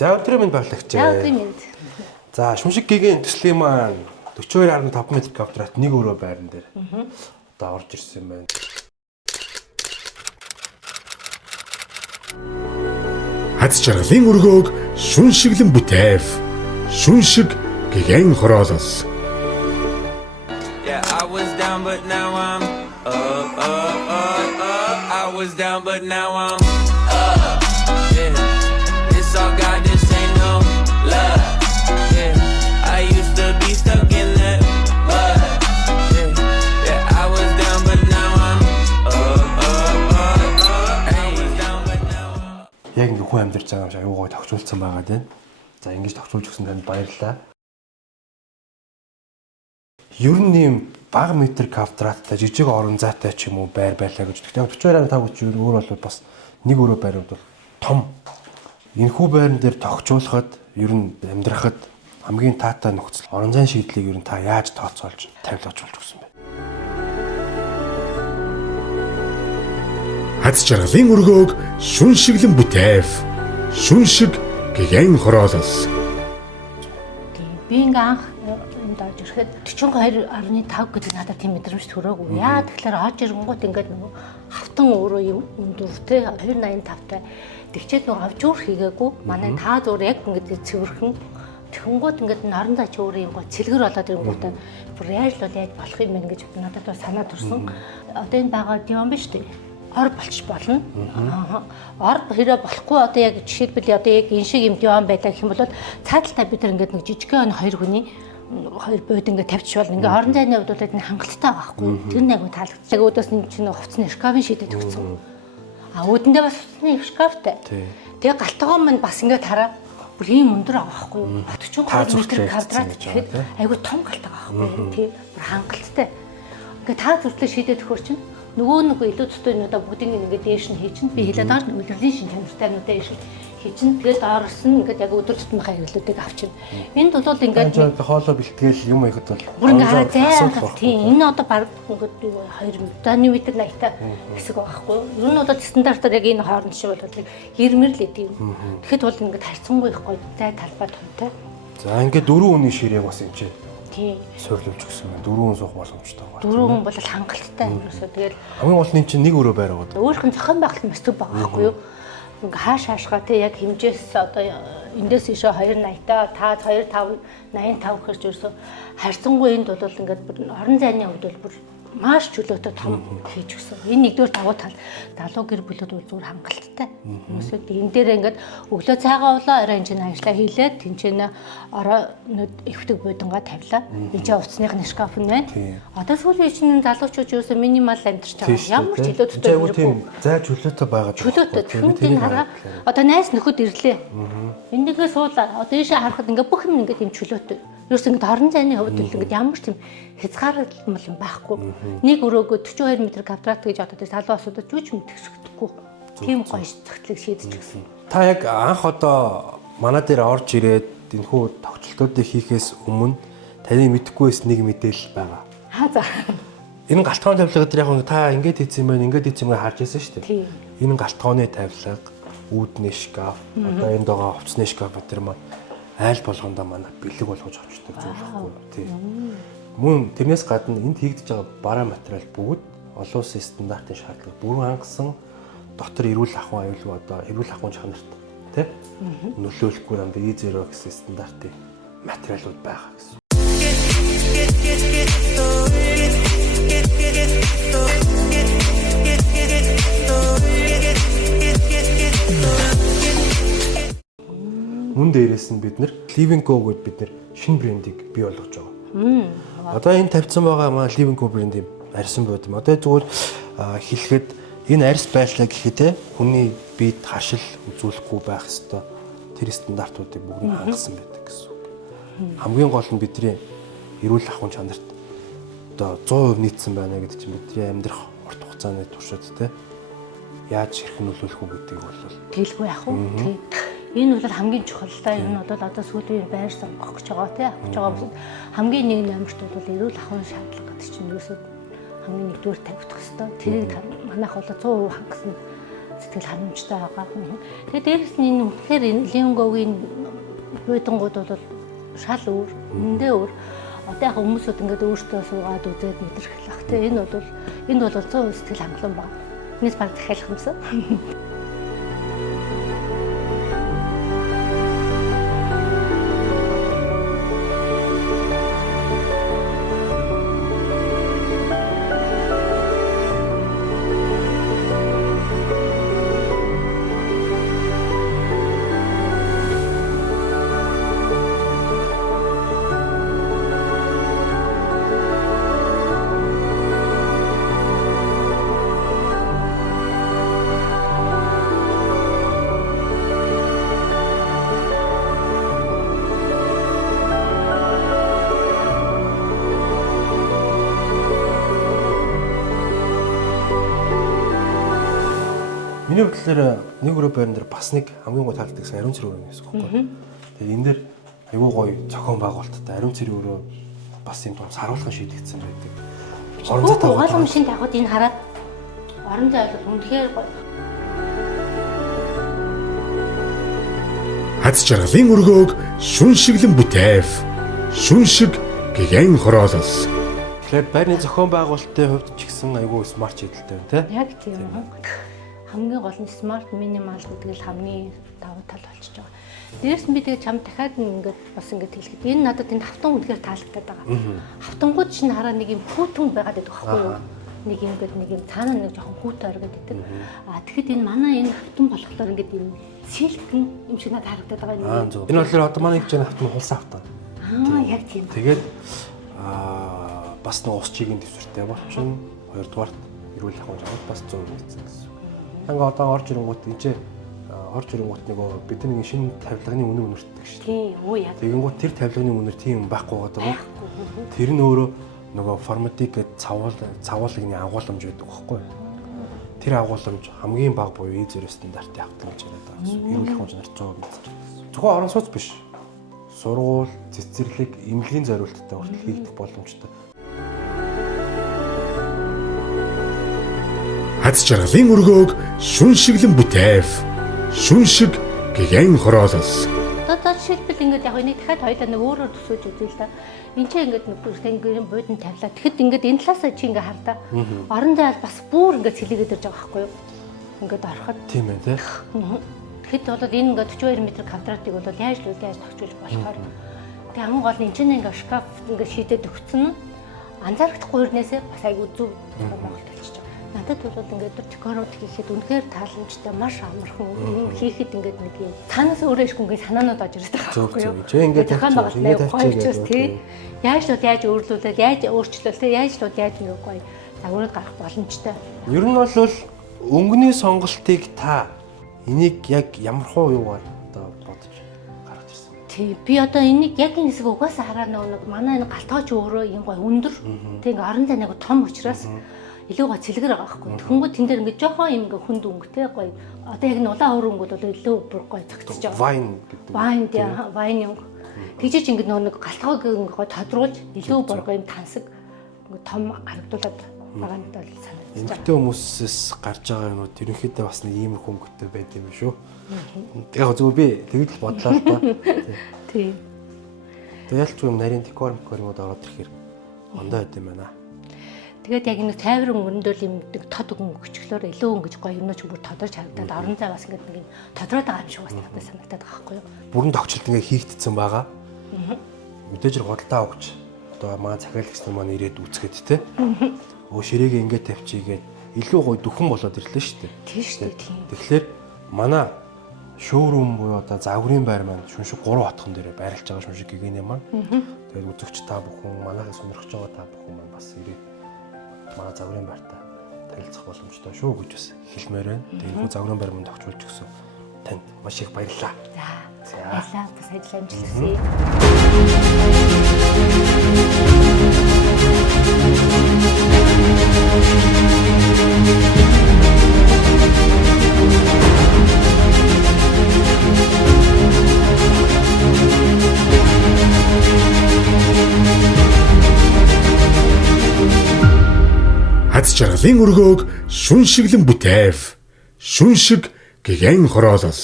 За өдрийн мэнд баярлагч. За өдрийн мэнд. За шүмшиг гигийн төслийн маань 42.5 м квадрат нэг өрөө байран дээр. Одоо орж ирсэн юм байна. Хац жаргалын өргөөг шүншиглэн бүтээв. Шүншиг гигийн хороолол. Yeah, I was down but now I'm up. I was down but now I'm up. Yeah, it's all God, this ain't no love. Yeah, I used to be stuck in that mud. Yeah, I was down but now I'm up. I was down but now I'm. Яг нэг хүн амьдарч байгаа юм шиг аюугаа тогтцуулсан байгаа тийм. За ингэж тогтцуулж өгсөн танд баярлалаа. Ер нь ийм бага метр квадраттай жижиг орон зайтай ч юм уу байр байлаа гэж. Гэхдээ 42.5 гэж өөр бол бас нэг өрөө байрууд бол том. Энэхүү байран дээр тогтцуулахад ер нь амьдрахад хамгийн таатай нөхцөл орон зайн шийдлийг ер нь та яаж тооцоолж тавилгаж болж өгсөн бэ? Хац жаргалын өргөөг шүншиглэн бүтээв. Шүншиг гигийн хороолол. Би ингээ анх энд орж ирэхэд 42.5 гэдэг надад тийм мэдрэмж төрөөгүй. Яа тэгэхээр орж ирэнгүүт ингээд нөгөө хавтан өөрөө юм өндөртэй 285-тай тэгчээд нөгөө авжуур хийгээгүй. Манай таа зур яг ингээд цэвэрхэн тэгэнгүүт ингээд норон зай ч өөр юм гоо цэлгэр болоод ирэнгүүтээ бүр яаж л яаж болох юм бэ гэж надад бас санаа төрсөн. Одоо энэ байгаа юм биш үү? Ор болчих болно. Ор хэрэг болохгүй одоо яг жишээлбэл одоо яг энэ шиг юм дион байлаа гэх юм бол цааталтаа бид нар ингээд нэг жижигхэн хоёр хүний хоёр бод ингээд тавьчих бол ингээд орон зайны хувьд бол энэ хангалттай байгаа байхгүй. Тэр нэг айгу таалагдсан. Яг өөдөөс нь чинь хувцсны шкафын шидэд өгсөн. А өөдөндөө бас хувцсны шкафтай. Тэгээ галтгоо минь бас ингээд хараа бүр ийм өндөр байгаа байхгүй. 42 м квадрат гэхэд айгу том галтгаа байгаа байхгүй. Тийм бүр хангалттай. Ингээд таа зүртлээ шидэд өгөхөр чинь нөгөө илүү төстөөнүүдээ бүгдийг ингээд дээш нь хийчин би хэлээд байгаа үлрэлийн шин чанартайнуудаа дээш хийчин тэгээд доороос нь ингээд яг өдөр тутмынхаа хэрэглүүдийг авчин. Энд бол ингээд хоолой бэлтгэл юм ихэд бол бүр ингээд зайгаа тийм энэ одоо баг ингээд 2 метр 80-тай хэсэг байгаа хгүй юу. Ер нь бол стандартаар яг энэ хооронд шиг бол 90 л идэв юм. Тэгэхэд бол ингээд харьцангуй их гоё зай талбай томтой. За ингээд 4 хүний ширээг бас юм чи. Тийм. Суурлуулж өгсөн байна. 4 хүн суух боломжтой байна. 4 хүн бол хангалттай ерөөсөө тэгэл хамгийн гол нь чинь нэг өрөө байр байгаа. Өөрхөн зохион байгуулалт маш зөв байгаа байхгүй юу? Ингээ хаашаашгаа те яг хэмжээс одоо эндээс ийшээ 280-та та 25 85 гэхэрч ерөөсөө харьцангуй энд бол ингээд орон зайны хувьд бол бүр маш чөлөөтэй том хийж өгсөн. Энэ нэгдүгээр давуу тал залуу гэр бүлүүд бол зүгээр хангалттай. Хүмүүсээ энэ дээр ингээд өглөө цайгаа улаа орой энэ ажиллаа хийлээд тэнцэнэ орой эвтэг бодонгаа тавилаа. Энд чинь уцсныхны шкаф нь байна. Одоо сүүлийн чинь залуучууд юусэн минимал амьдарч байгаа. Ямар ч илүү төтөө хэрэггүй. Зай чөлөөтэй байгаа. Чөлөөтэй. Тэгэхээр хараа одоо найс нөхөд ирлээ. Энд нэгээ суулаа. Одоо ийшээ харахад ингээд бүх юм ингээд юм чөлөөтэй. Юус ингээд орон зайны хувьд л ингээд ямар ч тийм хязгаарлал юм байхгүй. Нэг өрөөгөө 42 м квадрат гэж одоо залуу асуудад юуч мэдчихсэхгүй. Тийм гоё зохицлыг шийдэж гисэн. Та яг анх одоо манай дээр орж ирээд энэхүү тогтолтуудыг хийхээс өмнө таны мэдэхгүйс нэг мэдээлэл байгаа. За. Энэ галтгооны тавилга дээр яг та ингээд хийсэн юм байна, ингээд хийсэн юм харж байсан шүү дээ. Энэ галтгооны тавилга, үүдний шкаф, одоо энд байгаа хувцсны шкаф гэдэг маань айл болгондоо манай бэлэг болгож авчдаг зүйл байхгүй тийм. Мөн тэрнээс гадна энд хийгдэж байгаа бараа материал бүгд олон улсын стандартын шаардлага бүрэн хангасан дотор эрүүл ахуйн аюулгүй одоо эрүүл ахуйн чанарт тийм нөлөөлөхгүй дандаа E0 гэсэн стандартын материалууд байгаа гэсэн. Мөн дээрээс нь бид нэр Living Co гэдээ бид нэр шинэ брендийг бий болгож байгаа. Одоо энэ тавьсан байгаа маань Living Co брендийн арьсан бод юм. Одоо зүгээр хэлэхэд энэ арьс байрлал гэхэд хүний биед хашил үзүүлэхгүй байх ёстой. Тэр стандартуудыг бүгд хангасан байдаг гэсэн үг. Хамгийн гол нь бидний эрүүл ахуйн чанарт одоо 100% нийцсэн байна гэдэг чинь бидний амьдрах урт хугацааны туршид те яаж хэрхэн нөлөөлөх үү гэдгийг бол тэлгүй яах вэ? Тийм. Энэ бол хамгийн чухал та энэ бол одоо сүүлийн байр сонгох гэж байгаа тий авах гэж байгаа хамгийн нэг номерт бол эрүүл ахуйн шаардлага гэдэг чинь ерөөсөө хамгийн нэгдүгээр тавигдах хэрэгтэй. Тэрийг манайх бол 100% хангасан сэтгэл ханамжтай байгаа. Тэгээд дээрэс нь энэ үнэхээр Ливенгогийн байдангууд бол шал өөр, эндээ өөр. Одоо яг хүмүүсүүд ингээд өөртөө суугаад үзээд мэдрэх лах. Тэгээ энэ бол 100% сэтгэл хангалуун байна. Энэс баг дахиалах юмсан. Миний бодлоор нэг өрөө байран дээр бас нэг хамгийн гол таалагддаг гэсэн ариун цэрэг өрөө гэсэн үг байхгүй. Тэгээд энэ дээр айгүй гоё зохион байгуулалттай ариун цэрэг өрөө бас юм том саруулхан шийдэгдсэн байдаг. Орон зай угаалгын машин тавихад энэ хараад орон зай бол үнэхээр гоё. Хад жаргалын өргөөг шүн шиглэн бүтээв. Шүн шиг гэгэн хороолол. Тэгэхээр байрны зохион байгуулалтын хувьд ч гэсэн айгүй смарт шийдэлтэй байна, тийм. Яг тийм. Хамгийн гол нь смарт минимал гэдэг л хамгийн давуу тал болчихж байгаа. Дээрс нь би тэгээ чам дахиад ингээд бас ингээд хэлэхэд энэ надад энэ хавтан үнэхээр таалагдаад байгаа. Хавтангууд чинь хараа нэг юм хүүтэн байгаад байдаг байхгүй юу? Нэг юм гээд нэг юм цаанаа нэг жоохон хүүтэн оргоод байдаг. Тэгэхэд энэ манай энэ хавтан болохоор ингээд юм сэлгэн юм шиг надад харагдаад байгаа юм. Энэ болохоор одоо манай гэж хавтан хулсан хавтан. Яг тийм. Тэгээд бас нэг ус чигийн дэвсвэртэй болчихно. Хоёрдугаарт эрүүл ахуйн жавд бас 100% гэсэн гэсэн. Ханга одоо орж ирэнгүүт энэ орж ирэнгүүт нэг бидний шинэ тавилганы үнэ үнэртдэг шүү дээ. Тийм, оо яа. Тэгэнгүүт тэр тавилганы үнэр тийм байхгүй байгаа. Тэр нь өөрөө нөгөө форматик гэж цавуулагны агуулмж байдаг байхгүй юу? Тэр агуулмж хамгийн бага буюу E0 стандартын хавтан гэж яриад байгаа. Эрүүл ахуйн жавд 100% гэсэн. Зөвхөн орон сууц биш. Сургууль, цэцэрлэг, эмнэлгийн зориулттай хүртэл хийгдэх боломжтой. Хад жаргалын өргөөг шүн шиглэн бүтээв. Шүн шиг гэгэн хороолол. Одоо жишээлбэл ингээд яг энийг дахиад хоёлаа нэг өөрөөр төсөөж үзье л да. Энд чинь ингээд нэг бүртэн буудан тавилаа. Тэгэхэд ингээд энэ талаасаа чи ингээд хардаа. Орон зай бас бүр ингээд цэлэгээд ирж байгаа байхгүй юу? Ингээд ороход. Тийм ээ тий. Тэгэхэд бол энэ ингээд 42 м квадратыг бол яаж тогтчулж болохоор. Тэгээ хамгийн гол нь энэ чинь ингээд шкаф ингээд шийдээд өгсөн нь анзаарахдахгүй өрнөөсөө бас айгүй зөв байгуулалт болчихж байгаа. Надад бол ингээд декорууд хийхэд үнэхээр тааламжтай маш амархан юм хийхэд ингээд нэг юм танаас өөрөө ишгүй ингээд санаанууд орж ирээд байгаа байхгүй юу? Ингээд дахиад байгуултаа тий. Яаж л яаж өөрлүүлээд яаж өөрчлөлт яаж л яаж нэг гоё загварууд гарах боломжтой. Ер нь бол өнгөний сонголтыг та энийг яг ямархуу юугаар одоо бодож гаргаж ирсэн бэ? Тий, би одоо энийг яг энэ хэсэг угаасаа хараа нэг манай энэ галтгооч өөрөө юм гоё өндөр. Тэг ингээ орон зай нэг том учраас илүү гоо цэлгэр байгаа байхгүй. Тэгэнгүүт тэн дээр ингээ жоохон юм ингээ хүнд өнгөтэй гоё. Одоо яг нь улаан өрөнгүүд бол илүү бүр гоё цогцож байгаа. Вайн гэдэг. Вайн тий, вайн юм. Тэгжиж ингээ нэг галтгоог ингээ гоё тодруулж илүү гоё юм тансаг ингээ том харагдуулаад байгаа нь бол санагдаж байна. Эмэгтэй хүмүүсээс гарч байгаа юмуд ерөнхийдөө бас нэг ийм хөнгөтэй байд юм шүү. Яг зөв би тэгж л бодлоо л доо. Тий. Тэгэл ч юм нарийн декормод ороод ирэхээр ондоо байд юм байна. Тэгээд яг нэг тайвар өнгөндөөл юм нэг тод өнгөчлөөр илүү өнгөж гоё юмнууч бүр тодорч харагдаад орон зай бас ингээд нэг юм тодроод байгаа юм шиг бас надад санагдаад байгаа байхгүй юу? Бүрэн тогтчлт ингээ хийгдсэн байгаа. Мэдээж годалтай өгч одоо манай захиалагч нар маань ирээд үзгээд те. Өө ширээгээ ингээ тавьчихгээд илүү гоё дөхөн болоод ирлээ шүү дээ. Тийм шүү дээ. Тийм. Тэгэхээр манай шоурум буюу одоо загварын байр маань шүншиг 3 хотхон дээр байрлаж байгаа шүншиг гэгэний маань. Тэгээд үзэгч та бүхэн манайхаа сонирхож байгаа та бүхэн маань бас ирээд манай загварын байртаа танилцах боломжтой шүү гэж бас хэлмээр байна. Тэгээд энэ загварын байр манд тогтчулж өгсөн танд маш их баярлалаа. За. Баярлалаа. Бас ажил амжилт хүсье. Хад жаргалын өргөөг шүн шиглэн бүтээв. шүн шиг гэгэн хороолол.